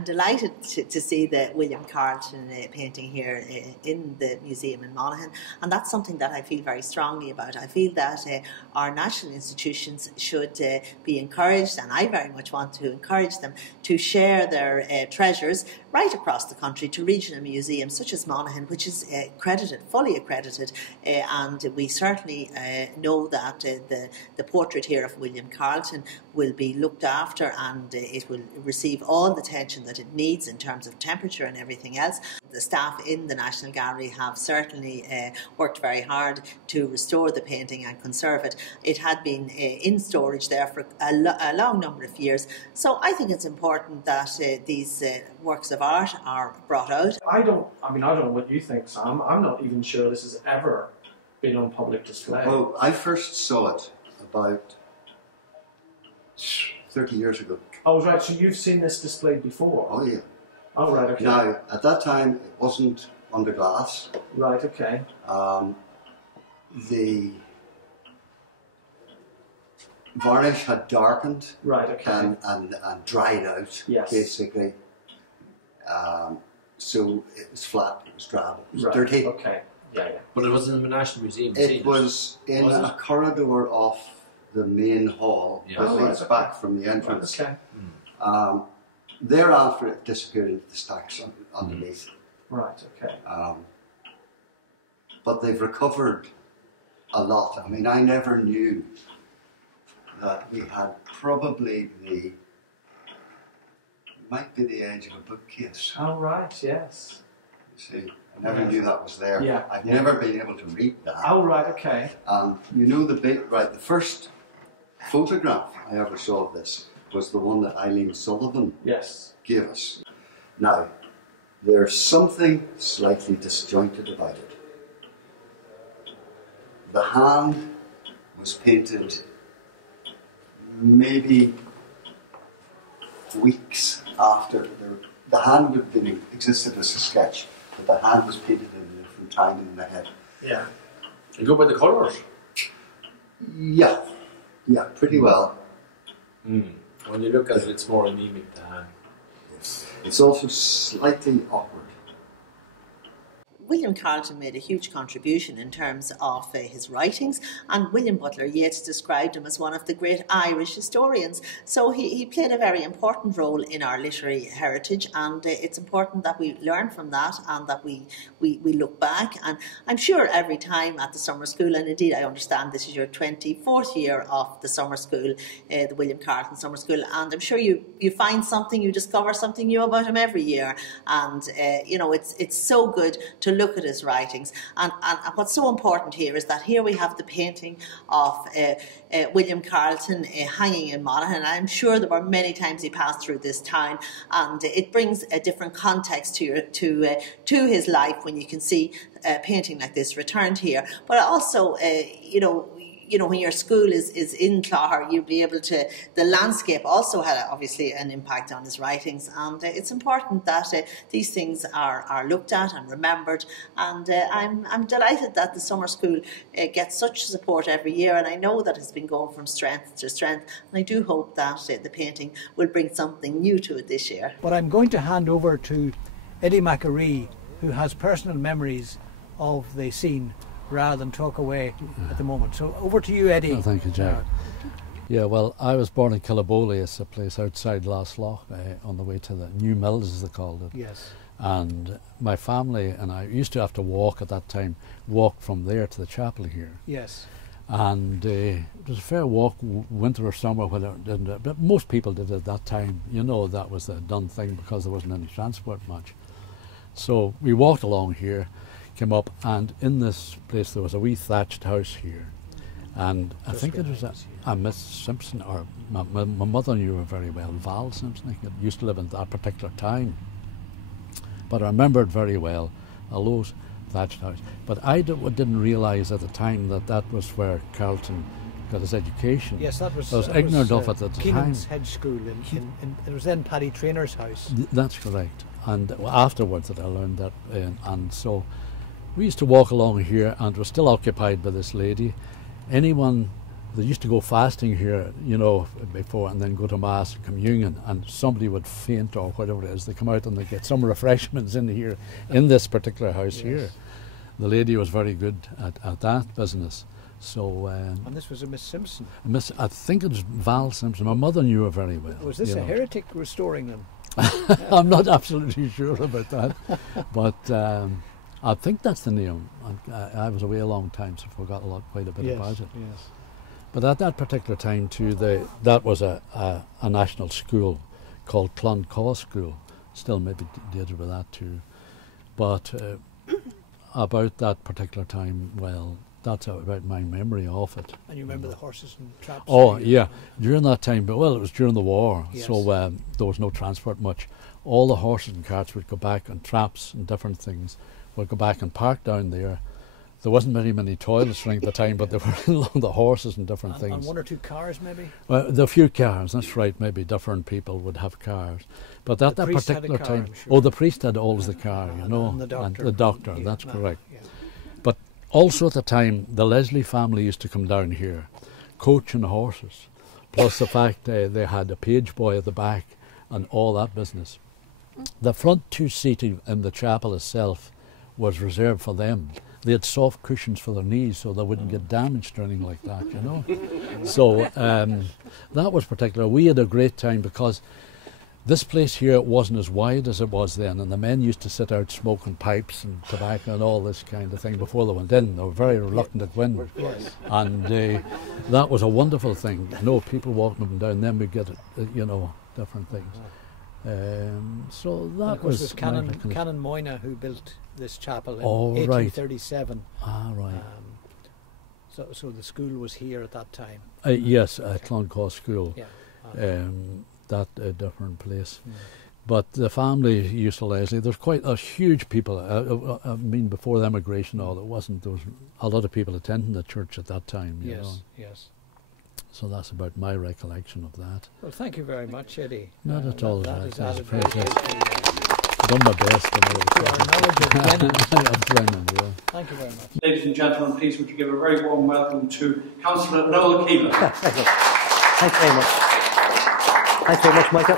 I'm delighted to see the William Carleton painting here in the museum in Monaghan, and that's something that I feel very strongly about. I feel that our national institutions should be encouraged, and I very much want to encourage them to share their treasures right across the country to regional museums such as Monaghan, which is fully accredited, and we certainly know that the portrait here of William Carleton will be looked after, and it will receive all the attention that it needs in terms of temperature and everything else. The staff in the National Gallery have certainly worked very hard to restore the painting and conserve it. It had been in storage there for a long number of years, so I think it's important that these works of art are brought out. I don't know what you think, Sam. I'm not even sure this has ever been on public display. Well, I first saw it about 30 years ago. Oh, right, so you've seen this displayed before? Oh, yeah. Oh, right, okay. Now, at that time, it wasn't under glass. Right, okay. The varnish had darkened. Right, okay. And dried out, yes, basically. So it was flat, it was drab, it was right, dirty. Okay, yeah. But it was in the National Museum. It was in a corridor off the main hall that leads back from the entrance. Right, okay. Thereafter, it disappeared into the stacks underneath. Right, okay. But they've recovered a lot. I mean, I never knew that we had probably might be the edge of a bookcase. Oh, right, yes. You see, I never knew that was there. Yeah. I've never been able to read that. Oh, right, okay. You know the first photograph I ever saw of this was the one that Eileen Sullivan gave us. Now, there's something slightly disjointed about it. The hand was painted maybe weeks after the hand would have existed as a sketch, but the hand was painted at a different time in the head. Yeah. You go by the colours? Yeah, pretty well. When you look at it, it's more anemic, the hand. Yes. It's also slightly awkward. William Carleton made a huge contribution in terms of his writings, and William Butler Yeats described him as one of the great Irish historians. So he played a very important role in our literary heritage, and it's important that we learn from that and that we look back. And I'm sure every time at the summer school, and indeed I understand this is your 24th year of the summer school, the William Carleton Summer School, and I'm sure you find something, you discover something new about him every year. And it's so good to look at his writings, and what's so important here is that here we have the painting of William Carleton hanging in Monaghan, and I'm sure there were many times he passed through this town, and it brings a different context to his life when you can see a painting like this returned here. But also when your school is in Clogher, you'll be able to, the landscape also had obviously an impact on his writings, and it's important that these things are looked at and remembered, and I'm delighted that the summer school gets such support every year, and I know that it's been going from strength to strength, and I do hope that the painting will bring something new to it this year. But I'm going to hand over to Eddie McAree, who has personal memories of the scene, rather than talk away at the moment. So over to you, Eddie. Oh, thank you, Jack. Yeah, well, I was born in Killaboli. It's a place outside Laslough, on the way to the New Mills, as they called it. Yes. And my family and I used to have to walk at that time, walk from there to the chapel here. Yes. And it was a fair walk, winter or summer, but most people did it at that time. You know, that was a done thing because there wasn't any transport much. So we walked along here, came up, and in this place there was a wee thatched house here, and I think it was a Miss Simpson, or my mother knew her very well, Val Simpson. I think it used to live in that particular town, but I remember it very well, a low thatched house. But I didn't realise at the time that was where Carleton got his education. Yes, that was. I was ignorant of it at the Keenan's time. Hedge School, it was then Paddy Trainor's house. That's correct. And afterwards that I learned that, and so we used to walk along here, and it was still occupied by this lady. Anyone they used to go fasting here, you know, before, and then go to Mass and Communion, and somebody would faint or whatever it is. They come out and they get some refreshments in here, in this particular house here. The lady was very good at that business. So, and this was a Miss Simpson? I think it was Val Simpson. My mother knew her very well. Was this a heretic restoring them? I'm not absolutely sure about that, but I think that's the name. I was away a long time, so I forgot quite a bit about it. Yes. But at that particular time too, that was a national school called Cloncaw School. Still maybe dated with that too. But about that particular time, well, that's about my memory of it. And you remember the horses and traps? Oh, yeah. During that time, but well, it was during the war, yes. so there was no transport much. All the horses and carts would go back, and traps and different things would go back and park down there. There wasn't many toilets during the time, but there were along the horses and different things. And one or two cars, maybe? Well, there were a few cars, that's right. Maybe different people would have cars. But at that particular time, sure. The priest had always the car, you know. And the doctor. And the doctor, yeah, that's correct. Yeah. But also at the time, the Leslie family used to come down here, coaching horses, plus the fact they had a page boy at the back and all that business. The front two seating in the chapel itself was reserved for them. They had soft cushions for their knees so they wouldn't get damaged or anything like that, you know. So that was particular. We had a great time because this place here wasn't as wide as it was then, and the men used to sit out smoking pipes and tobacco and all this kind of thing before they went in. They were very reluctant to go in. Yes. And that was a wonderful thing. You know, people walking up and down, then we get, you know, different things. So that was Canon Moyna who built this chapel in 1837. Ah, right. So the school was here at that time. Yes, Cloncaw School. Yeah. That different place. Mm. But the family used to Leslie. There's quite a huge people. I mean, before the emigration, all it wasn't. There was a lot of people attending the church at that time. You know? Yes. So that's about my recollection of that. Well, thank you very much, Eddie. Not at all. That is added done my best. Thank you very much. Ladies and gentlemen, please would you give a very warm welcome to Councillor Noel Keelan. Thanks very much. Thanks very much, Michael.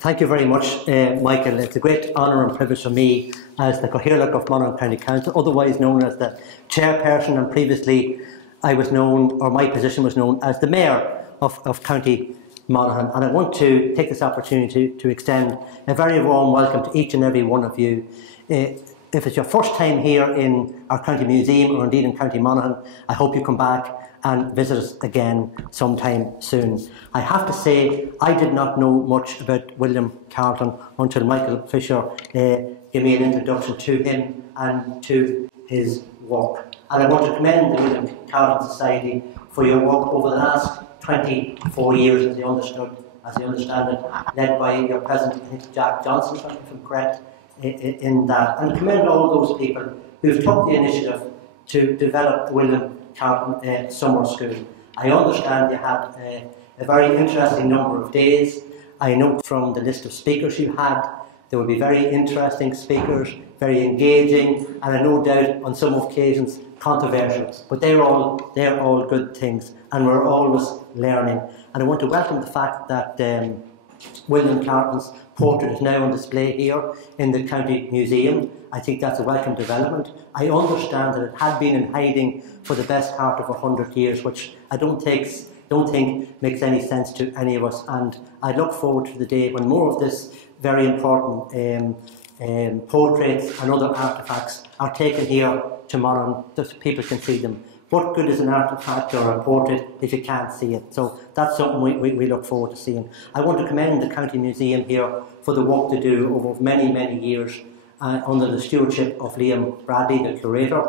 Thank you very much, Michael. It's a great honour and privilege for me as the Cathaoirleach of Monaghan County Council, otherwise known as the chairperson, and previously I was known, or my position was known as the Mayor of County Monaghan. And I want to take this opportunity to extend a very warm welcome to each and every one of you. If it's your first time here in our county museum, or indeed in County Monaghan, I hope you come back and visit us again sometime soon. I have to say, I did not know much about William Carleton until Michael Fisher gave me an introduction to him and to his work. And I want to commend the William Carleton Society for your work over the last 24 years, as I understand it, led by your president, I think Jack Johnson, if I'm correct, in that. And commend all those people who've took the initiative to develop the William Carleton Summer School. I understand you had a very interesting number of days. I know from the list of speakers you had, there will be very interesting speakers, very engaging, and I no doubt on some occasions controversial. But they're all good things, and we're always learning. And I want to welcome the fact that William Carleton's portrait is now on display here in the County Museum. I think that's a welcome development. I understand that it had been in hiding for the best part of 100 years, which I don't think makes any sense to any of us. And I look forward to the day when more of this very important portraits and other artefacts are taken here to Monaghan, so people can see them. What good is an artefact or a portrait if you can't see it? So that's something we look forward to seeing. I want to commend the County Museum here for the work they do over many, many years under the stewardship of Liam Bradley, the curator.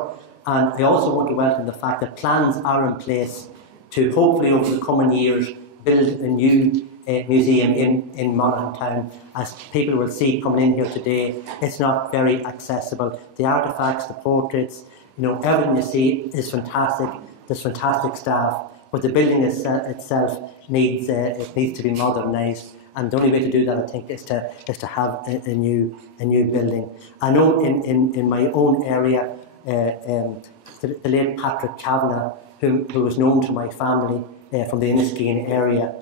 And I also want to welcome the fact that plans are in place to hopefully over the coming years build a new museum in Monaghan town. As people will see coming in here today, it's not very accessible. The artefacts, the portraits, you know, everything you see is fantastic. There's fantastic staff, but the building itself needs to be modernised. And the only way to do that, I think, is to have a new building. I know in my own area, the late Patrick Kavanagh, who was known to my family from the Enniskeane area,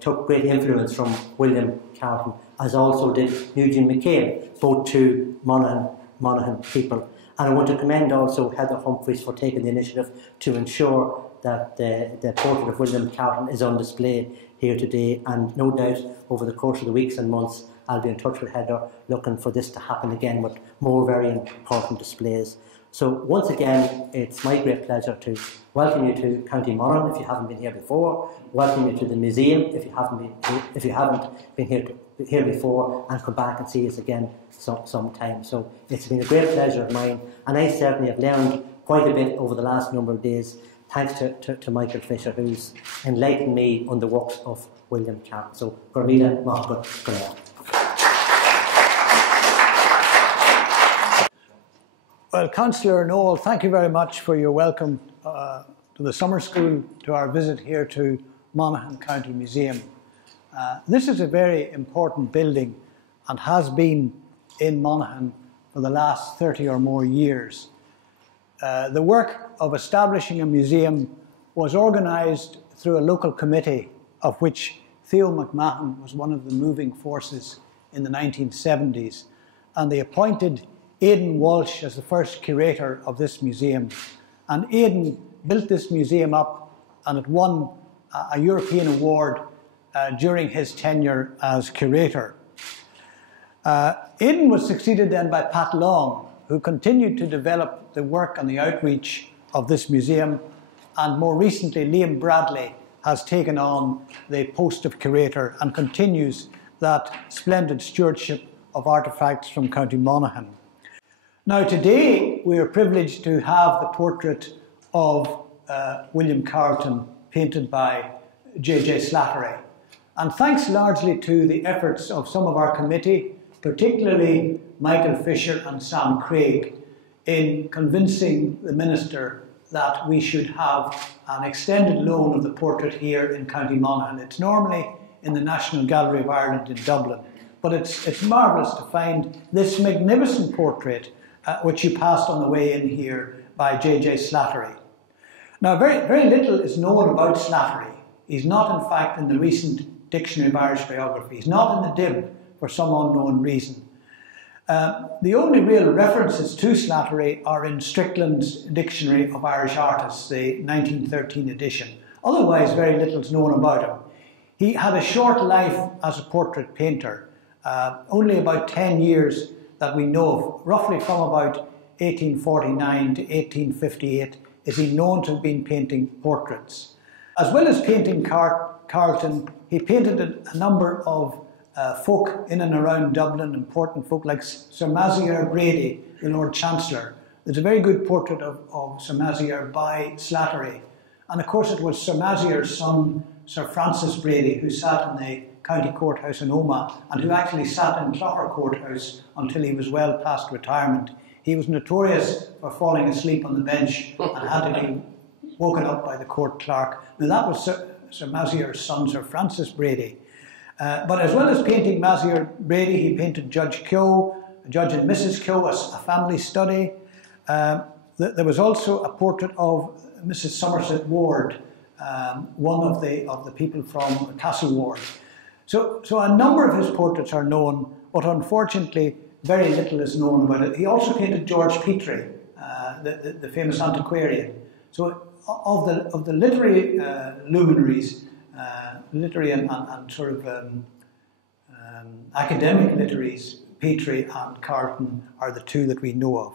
took great influence from William Carleton, as also did Eugene McCabe, both two Monaghan people. And I want to commend also Heather Humphreys for taking the initiative to ensure that the portrait of William Carleton is on display here today, and no doubt over the course of the weeks and months I'll be in touch with Heather looking for this to happen again with more very important displays. So once again, it's my great pleasure to welcome you to County Monaghan if you haven't been here before, welcome you to the museum if you haven't been here before, and come back and see us again sometime. So it's been a great pleasure of mine, and I certainly have learned quite a bit over the last number of days, thanks to Michael Fisher, who's enlightened me on the works of William Carleton. So, Gormila Mahbud Gormila. Well, Councillor Noel, thank you very much for your welcome to the summer school, to our visit here to Monaghan County Museum. This is a very important building and has been in Monaghan for the last 30 or more years. The work of establishing a museum was organised through a local committee, of which Theo McMahon was one of the moving forces in the 1970s, and they appointed Aidan Walsh as the first curator of this museum. And Aidan built this museum up, and it won a European award during his tenure as curator. Aidan was succeeded then by Pat Long, who continued to develop the work and the outreach of this museum, and more recently Liam Bradley has taken on the post of curator and continues that splendid stewardship of artefacts from County Monaghan. Now today we are privileged to have the portrait of William Carleton painted by J.J. Slattery. And thanks largely to the efforts of some of our committee, particularly Michael Fisher and Sam Craig, in convincing the Minister that we should have an extended loan of the portrait here in County Monaghan. It's normally in the National Gallery of Ireland in Dublin, but it's marvellous to find this magnificent portrait which you passed on the way in here by J.J. Slattery. Now, very little is known about Slattery. He's not, in fact, in the recent Dictionary of Irish Biography. He's not in the DIB for some unknown reason. The only real references to Slattery are in Strickland's Dictionary of Irish Artists, the 1913 edition. Otherwise, very little is known about him. He had a short life as a portrait painter, only about 10 years that we know of. Roughly from about 1849 to 1858 is he known to have been painting portraits. As well as painting Carleton, he painted a number of folk in and around Dublin, important folk like Sir Maziere Brady, the Lord Chancellor. There's a very good portrait of Sir Maziere by Slattery. And of course it was Sir Maziere's son, Sir Francis Brady, who sat in the County Courthouse in Omagh, and who actually sat in Clogher Courthouse until he was well past retirement. He was notorious for falling asleep on the bench and had to be woken up by the court clerk. Now that was Sir Maziere's son, Sir Francis Brady. But as well as painting Maziere Brady, he painted Judge Keogh, Judge and Mrs. Keogh, a family study. There was also a portrait of Mrs. Somerset Ward, one of the people from Castle Ward. So a number of his portraits are known, but unfortunately very little is known about it. He also painted George Petrie, the famous antiquarian. So of the literary luminaries, literary and sort of academic literaries, Petrie and Carleton are the two that we know of.